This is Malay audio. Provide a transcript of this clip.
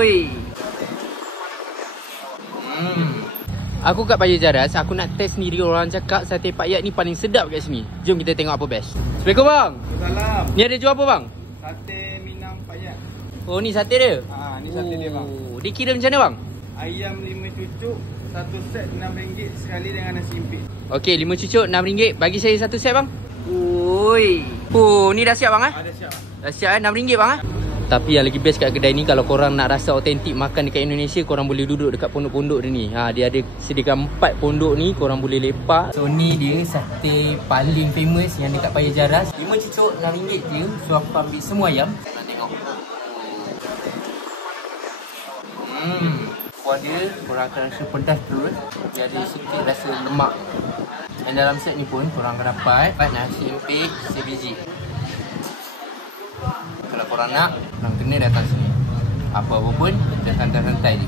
Ui. Aku kat Paya Jaras, aku nak test sendiri orang cakap sate Pak Yat ni paling sedap kat sini. Jom kita tengok apa best. Assalamualaikum bang. Salam. Ni ada jual apa bang? Sate Minang Pak Yat. Oh ni sate dia? Ni sate dia bang. Dia kira macam mana bang? Ayam 5 cucuk, satu set RM6 sekali dengan nasi impit. Okey, 5 cucuk RM6. Bagi saya satu set bang. Ui. Oh, ni dah siap bang Dah siap. Dah siap RM6 bang Tapi yang lagi best kat kedai ni, kalau korang nak rasa autentik makan dekat Indonesia, korang boleh duduk dekat pondok-pondok dia ni. Dia ada sediakan 4 pondok ni, korang boleh lepak. So ni dia sate paling famous yang dekat Paya Jaras. 5 cucuk RM6 je. So aku ambil semua ayam. Nak tengok. Kuah dia korang akan rasa pedas terus. Dia ada sikit rasa lemak. Dan dalam set ni pun korang akan dapat nasi impit sebiji. Kalau korang nak, korang kena datang sini. Apa-apa pun, kita santai-santai je.